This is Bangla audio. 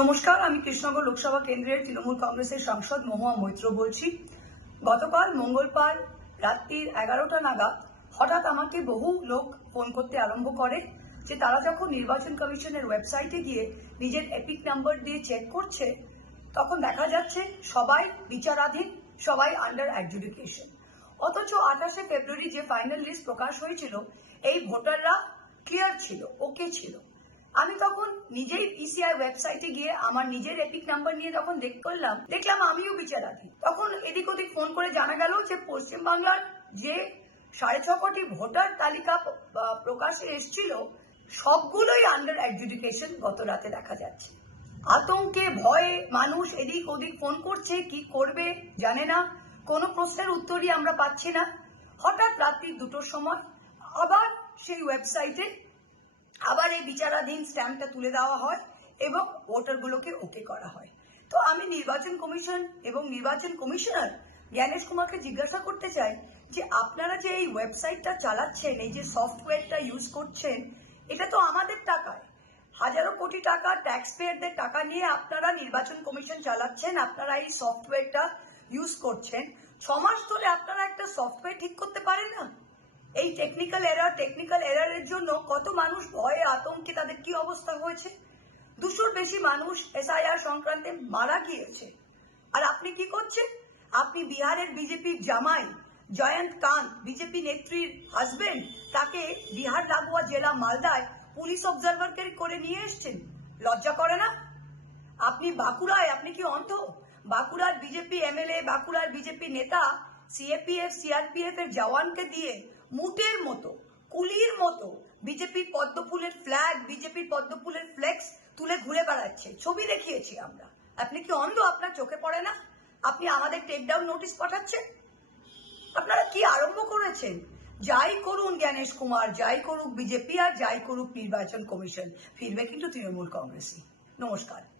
নমস্কার, আমি কৃষ্ণনগর লোকসভা কেন্দ্রের তৃণমূল কংগ্রেসের সাংসদ মহুয়া মৈত্র বলছি। গতকাল মঙ্গলবার রাত্রির 11টা নাগাদ হঠাৎ আমাকে বহু লোক ফোন করতে আরম্ভ করে যে তারা যখন নির্বাচন কমিশনের ওয়েবসাইটে গিয়ে নিজের এপিক নাম্বার দিয়ে চেক করছে, তখন দেখা যাচ্ছে সবাই বিচারাধীন, সবাই আন্ডার অ্যাডজুডিকেশন। অথচ 28শে ফেব্রুয়ারি যে ফাইনাল লিস্ট প্রকাশ হয়েছিল, এই ভোটাররা ক্লিয়ার ছিল, ওকে ছিল। আমি তখন নিজেই ইসিআই ওয়েবসাইটে গিয়ে আমার নিজের এপিক নাম্বার নিয়ে যখন দেখলাম আমিও বিচারাধীন। তখন এদিক ওদিক ফোন করে জানা গেল যে পশ্চিমবাংলার যে 6.5 কোটি ভোটার তালিকা প্রকাশে এসেছিল, সবগুলোই আন্ডার অ্যাডজুডিকেশন গত রাতে দেখা যাচ্ছে। আতঙ্কে ভয়ে মানুষ এদিক ওদিক ফোন করছে, কি করবে জানে না, কোনো প্রশ্নের উত্তরই আমরা পাচ্ছি না। হঠাৎ রাত্রি 2টোর সময় আবার সেই ওয়েবসাইটে আবার এই বিচারাধীন স্ট্যাম্পটা তুলে দেওয়া হয় এবং ভোটারগুলোকে ওকে করা হয়। তো আমি নির্বাচন কমিশন এবং নির্বাচন কমিশনার জ্ঞানেশ কুমারকে জিজ্ঞাসা করতে চাই যে আপনারা যে এই ওয়েবসাইটটা চালাচ্ছেন, এই যে সফটওয়্যারটা ইউজ করছেন, এটা তো আমাদের টাকায়, হাজারো কোটি টাকা ট্যাক্স পেয়ারদের টাকা নিয়ে আপনারা নির্বাচন কমিশন চালাচ্ছেন, আপনারা এই সফটওয়্যারটা ইউজ করছেন। 6 মাস ধরে আপনারা একটা সফটওয়্যার ঠিক করতে পারেন না? এই টেকনিক্যাল এরারের জন্য কত মানুষ ভয়ে আতঙ্কে তাদের কি অবস্থা হয়েছে। 200-র বেশি মানুষ এসআইআর সংক্রান্তে মারা গিয়েছে। আর আপনি কি করছেন? আপনি বিহারের বিজেপির জামাই জয়ন্ত কান্ত, বিজেপি নেত্রীর হাজবেন্ড, তাকে বিহার লাগোয়া জেলা মালদায় পুলিশ অবজারভার করে নিয়ে এসছেন। লজ্জা করে না? আপনি বাঁকুড়ায়, আপনি কি অন্ধ? বাঁকুড়ার বিজেপি এমএলএ, বাঁকুড়ার বিজেপি নেতা সিআরপিএফ এর জওয়ানকে দিয়ে মুটের মতো, কুলির মতো বিজেপির পদ্মফুলের ফ্ল্যাগ, বিজেপির পদ্মফুলের ফ্লেক্স তুলে ঘুরে বেড়াচ্ছে। ছবি দেখিয়েছি আমরা। আপনি কি অন্ধ? আপনার চোখে পড়ে না? আপনি আমাদের টেক ডাউন নোটিশ পাঠাচ্ছেন। আপনারা কি আরম্ভ করেছেন? যাই করুন জ্ঞানেশ কুমার, যাই করুক বিজেপি আর যাই করুক নির্বাচন কমিশন, ফিরবে কিন্তু তৃণমূল কংগ্রেসই। নমস্কার।